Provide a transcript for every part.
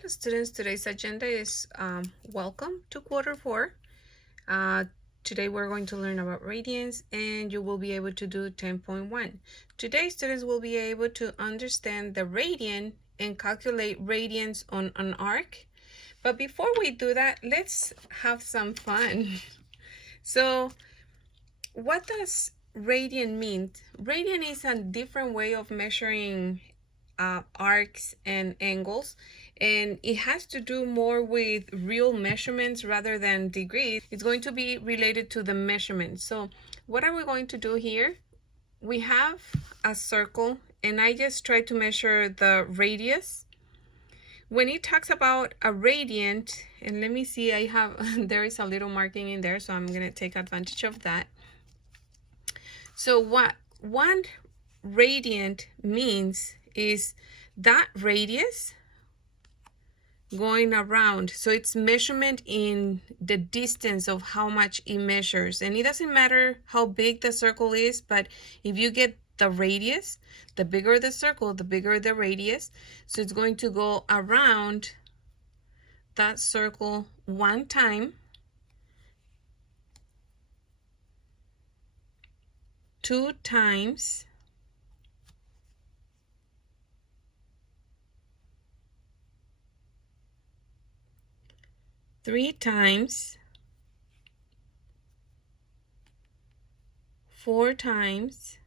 Hello students, today's agenda is welcome to quarter 4. Uh, Today we're going to learn about radians and you will be able to do 10.1. Today students will be able to understand the radian and calculate radians on an arc. But before we do that, let's have some fun. So what does radian mean? Radian is a different way of measuring arcs and angles, and it has to do more with real measurements rather than degrees. It's going to be related to the measurement. So what are we going to do here? We have a circle and I just try to measure the radius. When it talks about a radiant, and let me see, I have there is a little marking in there, so I'm going to take advantage of that. So what one radiant means is that radius going around. So it's measurement in the distance of how much it measures. And it doesn't matter how big the circle is, but if you get the radius, the bigger the circle, the bigger the radius. So it's going to go around that circle one time, 2 times, 3 times, 4 times,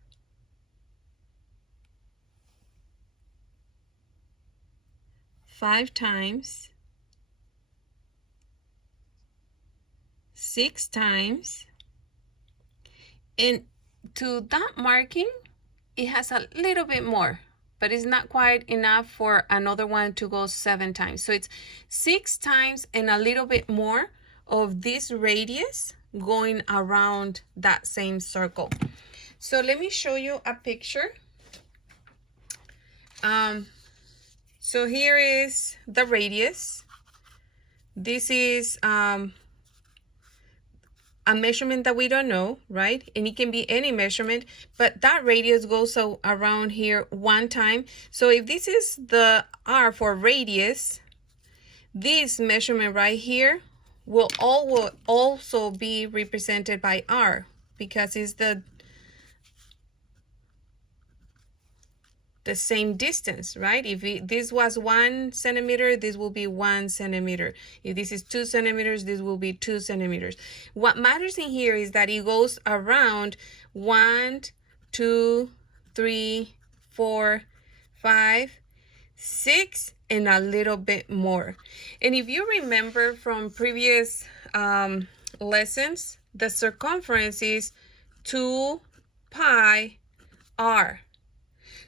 5 times, 6 times, and to that marking, it has a little bit more, but it's not quite enough for another one to go 7 times. So it's 6 times and a little bit more of this radius going around that same circle. So let me show you a picture. So here is the radius. This is a measurement that we don't know, right? And it can be any measurement, but that radius goes around here one time. So if this is the R for radius, this measurement right here will also be represented by R, because it's the same distance, right? If this was 1 centimeter, this will be 1 centimeter. If this is 2 centimeters, this will be 2 centimeters. What matters in here is that it goes around 1, 2, 3, 4, 5, 6, and a little bit more. And if you remember from previous lessons, the circumference is 2 pi r.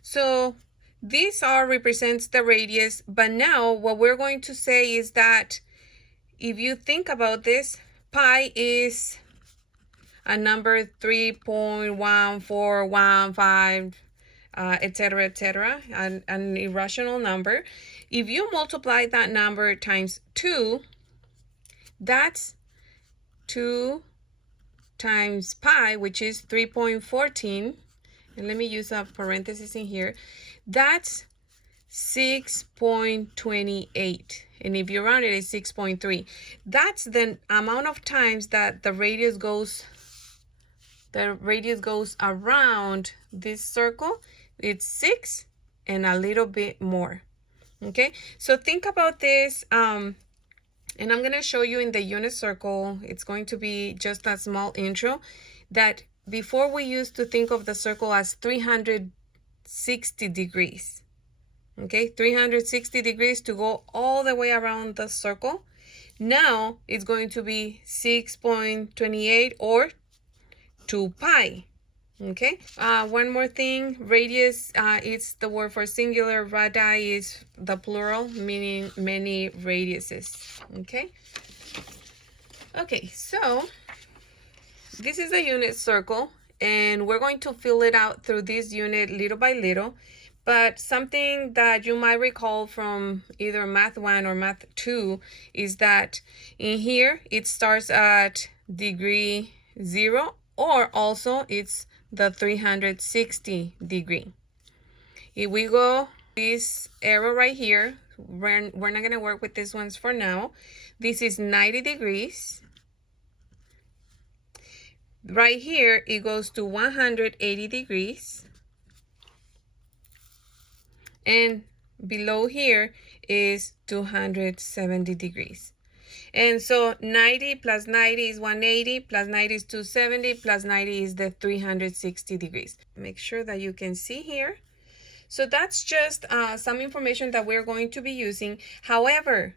So this R represents the radius, but now what we're going to say is that if you think about this, pi is a number 3.1415, etc., an irrational number. If you multiply that number times 2, that's 2 times pi, which is 3.14. And let me use a parenthesis in here. That's 6.28. And if you round it, it's 6.3. That's the amount of times that the radius goes around this circle. It's 6 and a little bit more. Okay, so think about this. And I'm going to show you in the unit circle. It's going to be just a small intro that before we used to think of the circle as 360 degrees. Okay, 360 degrees to go all the way around the circle. Now it's going to be 6.28 or 2 pi. Okay, one more thing, radius is the word for singular, radii is the plural, meaning many radiuses. Okay, so this is a unit circle, and we're going to fill it out through this unit little by little. But something that you might recall from either Math 1 or Math 2 is that in here, it starts at degree 0, or also it's the 360 degree. If we go this arrow right here, we're not going to work with these ones for now. This is 90 degrees. Right here, it goes to 180 degrees. And below here is 270 degrees. And so 90 plus 90 is 180, plus 90 is 270, plus 90 is the 360 degrees. Make sure that you can see here. So that's just some information that we're going to be using. However,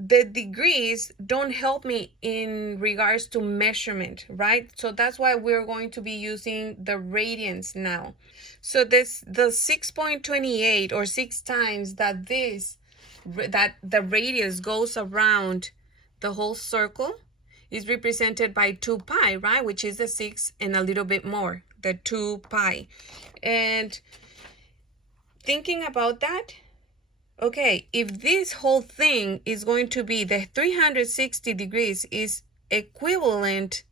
the degrees don't help me in regards to measurement, right? So that's why we're going to be using the radians now. So the 6.28 or 6 times that the radius goes around the whole circle is represented by 2 pi, right? Which is the 6 and a little bit more, the 2 pi. And thinking about that, okay, if this whole thing is going to be the 360 degrees is equivalent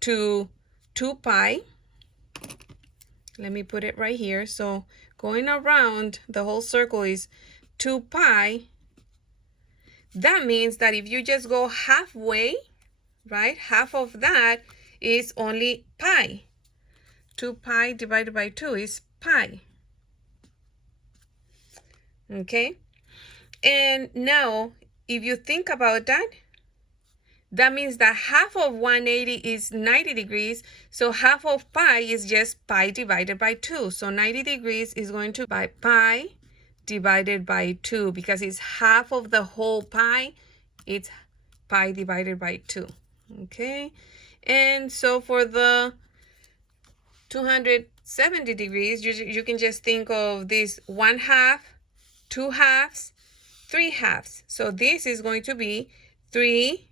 to 2 pi, let me put it right here. So going around the whole circle is 2 pi. That means that if you just go halfway, right, half of that is only pi. 2 pi divided by 2 is pi. Okay, and now if you think about that, that means that half of 180 is 90 degrees, so half of pi is just pi divided by 2. So 90 degrees is going to be pi divided by 2, because it's half of the whole pi, it's pi divided by 2. Okay, and so for the 270 degrees, you can just think of this 1/2, 2 halves, 3 halves. So this is going to be 3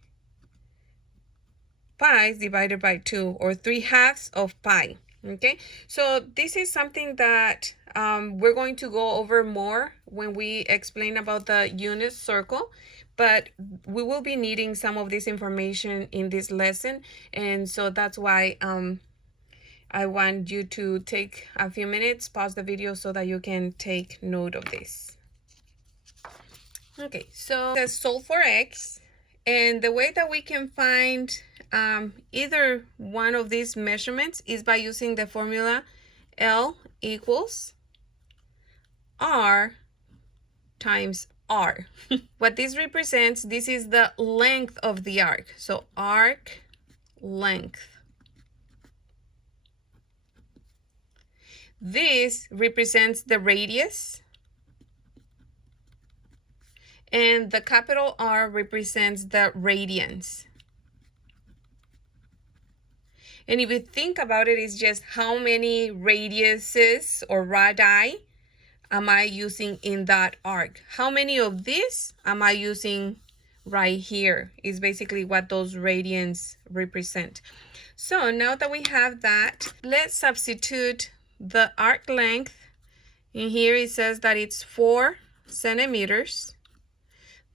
pi divided by 2, or 3 halves of pi. Okay, so this is something that we're going to go over more when we explain about the unit circle, but we will be needing some of this information in this lesson, and so that's why I want you to take a few minutes, pause the video so that you can take note of this. Okay, so it says solve for x, and the way that we can find either one of these measurements is by using the formula L equals R times R. What this represents, this is the length of the arc. So arc length. This represents the radius. And the capital R represents the radians. And if you think about it, it's just how many radiuses or radii am I using in that arc? How many of these am I using right here? Is basically what those radians represent. So now that we have that, let's substitute the arc length. In here it says that it's 4 centimeters.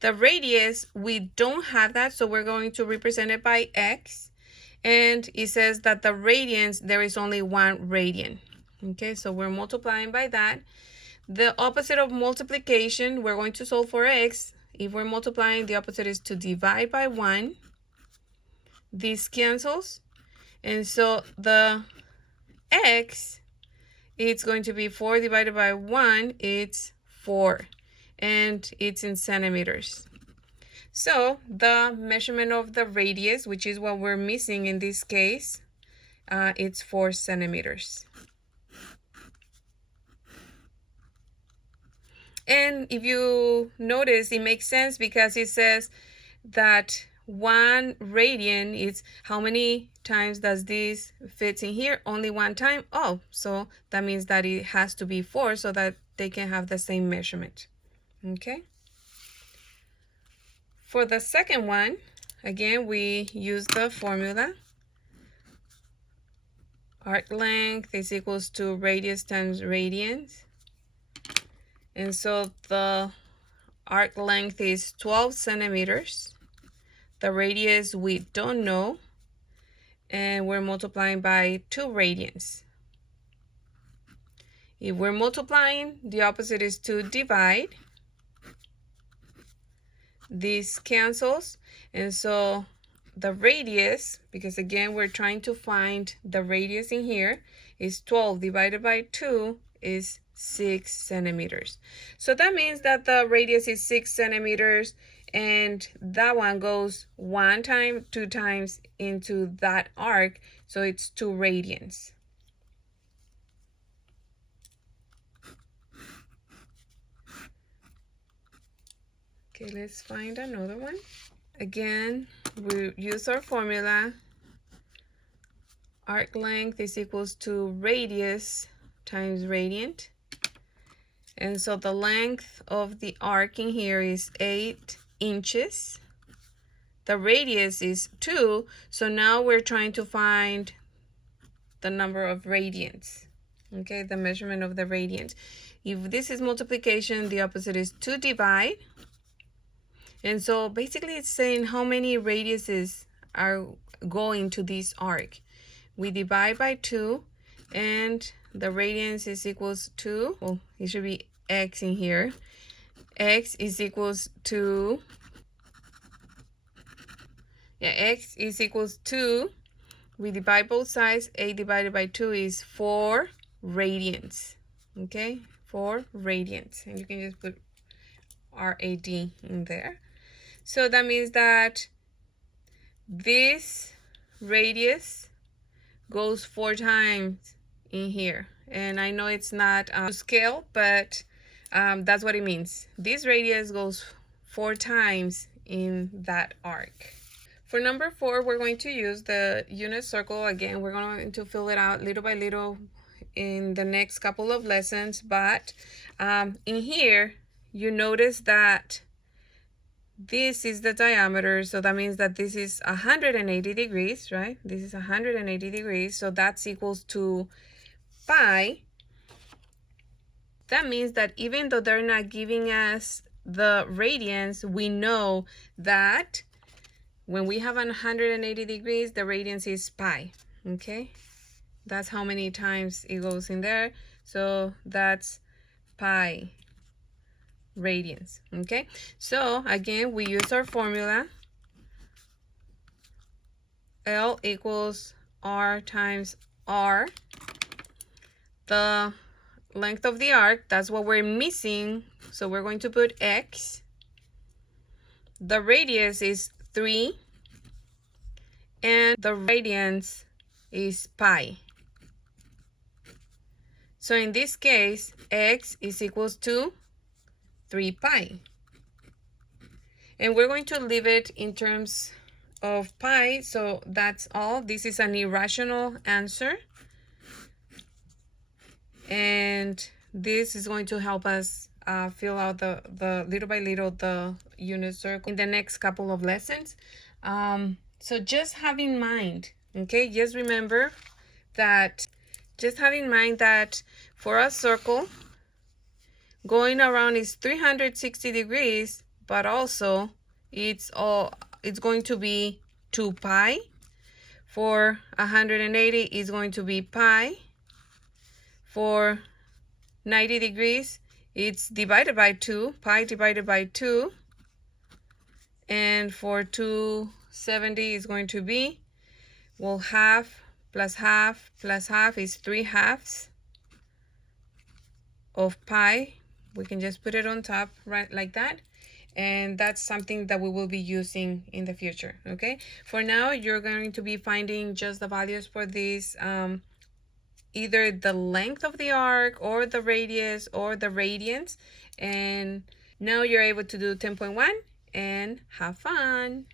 The radius, we don't have that, so we're going to represent it by x. And it says that the radians, there is only 1 radian. Okay, so we're multiplying by that. The opposite of multiplication, we're going to solve for x. If we're multiplying, the opposite is to divide by 1. This cancels. And so the x, it's going to be 4 divided by 1, it's 4. And it's in centimeters. So the measurement of the radius, which is what we're missing in this case, it's 4 centimeters. And if you notice, it makes sense because it says that 1 radian is how many times does this fit in here? Only 1 time. Oh, so that means that it has to be 4 so that they can have the same measurement. Okay. For the second one, again, we use the formula. Arc length is equals to radius times radians. And so the arc length is 12 centimeters. The radius we don't know. And we're multiplying by 2 radians. If we're multiplying, the opposite is to divide. this cancels, and so the radius, because again we're trying to find the radius in here, is 12 divided by 2 is 6 centimeters. So that means that the radius is 6 centimeters, and that one goes 1 time, 2 times into that arc, so it's 2 radians. Okay, let's find another one. Again, we use our formula. Arc length is equals to radius times radiant. And so the length of the arc in here is 8 inches. The radius is 2, so now we're trying to find the number of radians. Okay, the measurement of the radians. If this is multiplication, the opposite is to divide. And so basically it's saying how many radiuses are going to this arc. We divide by 2, and the radians is equals to, well, it should be x in here. X is equals to, x is equals to, we divide both sides, 8 divided by 2 is 4 radians. Okay, 4 radians. And you can just put RAD in there. So that means that this radius goes 4 times in here. And I know it's not to scale, but that's what it means. This radius goes 4 times in that arc. For number 4, we're going to use the unit circle. Again, we're going to fill it out little by little in the next couple of lessons. But in here, you notice that this is the diameter, so that means that this is 180 degrees, right? This is 180 degrees, so that's equals to pi. That means that even though they're not giving us the radians, we know that when we have 180 degrees, the radians is pi, okay? That's how many times it goes in there, so that's pi radians. Okay, so again we use our formula. L equals R times R. The length of the arc, that's what we're missing, so we're going to put X. The radius is 3, and the radians is pi. So in this case, X is equals to 3 pi. And we're going to leave it in terms of pi, so that's all. This is an irrational answer. And this is going to help us fill out the little by little the unit circle in the next couple of lessons. So just have in mind, okay, just remember that, just have in mind that for a circle, going around is 360 degrees, but also it's going to be 2 pi. For 180 is going to be pi. For 90 degrees, it's divided by 2, pi divided by 2. And for 270 is going to be, well, half plus half plus half is 3 halves of pi. We can just put it on top, right, like that. And that's something that we will be using in the future, okay? For now, you're going to be finding just the values for these, either the length of the arc or the radius or the radians. And now you're able to do 10.1 and have fun.